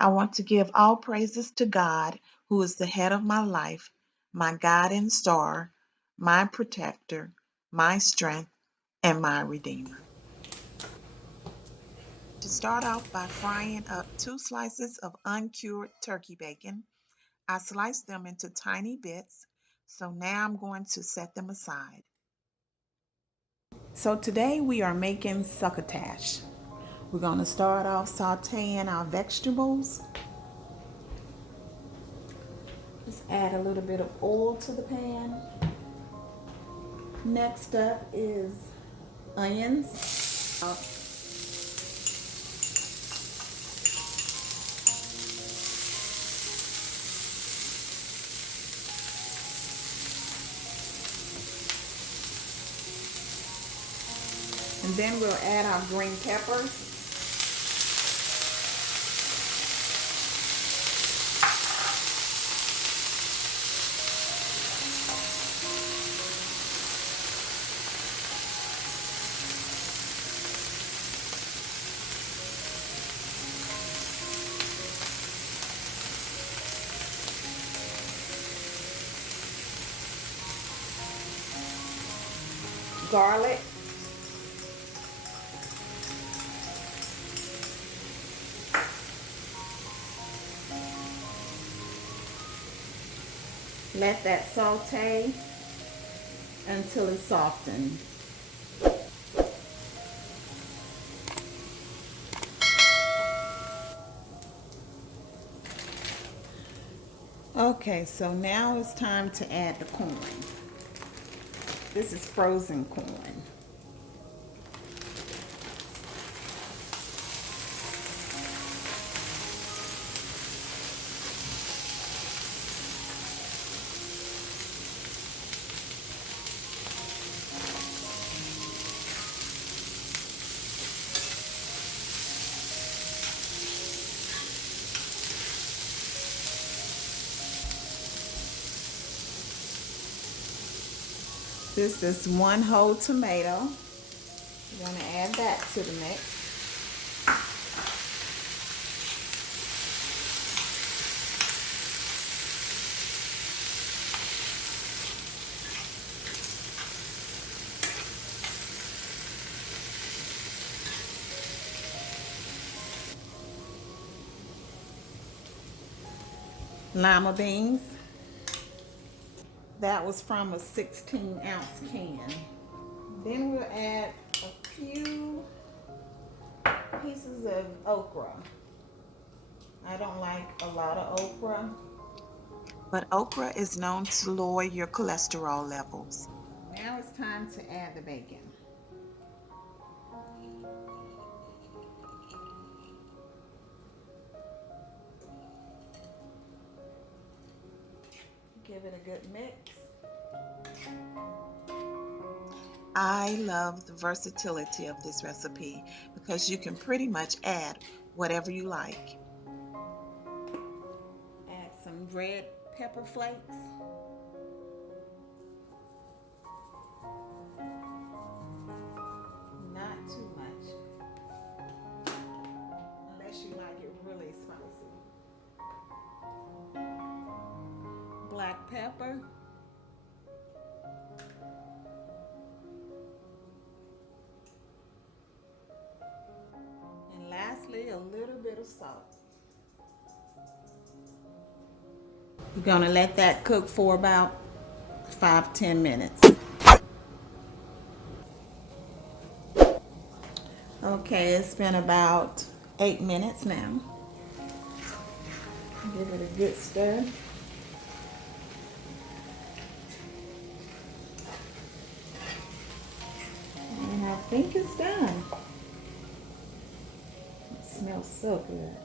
I want to give all praises to God, who is the head of my life, my guiding star, my protector, my strength, and my redeemer. To start off by frying up 2 slices of uncured turkey bacon, I sliced them into tiny bits, so now I'm going to set them aside. So today we are making succotash. We're going to start off sauteing our vegetables. Just add a little bit of oil to the pan. Next up is onions. And then we'll add our green peppers. Garlic. Let that saute until it's softened. Okay, so now it's time to add the corn. This is frozen corn. This is 1 whole tomato. We're going to add that to the mix. Lima beans. That was from a 16-ounce can. Then we'll add a few pieces of okra. I don't like a lot of okra, but okra is known to lower your cholesterol levels. Now it's time to add the bacon. Give it a good mix. I love the versatility of this recipe because you can pretty much add whatever you like. Add some red pepper flakes. Not too much, unless you like it really spicy. Black pepper. And lastly, a little bit of salt. You're going to let that cook for about 5-10 minutes. Okay, it's been about 8 minutes now. Give it a good stir. And I think it's done. It smells so good.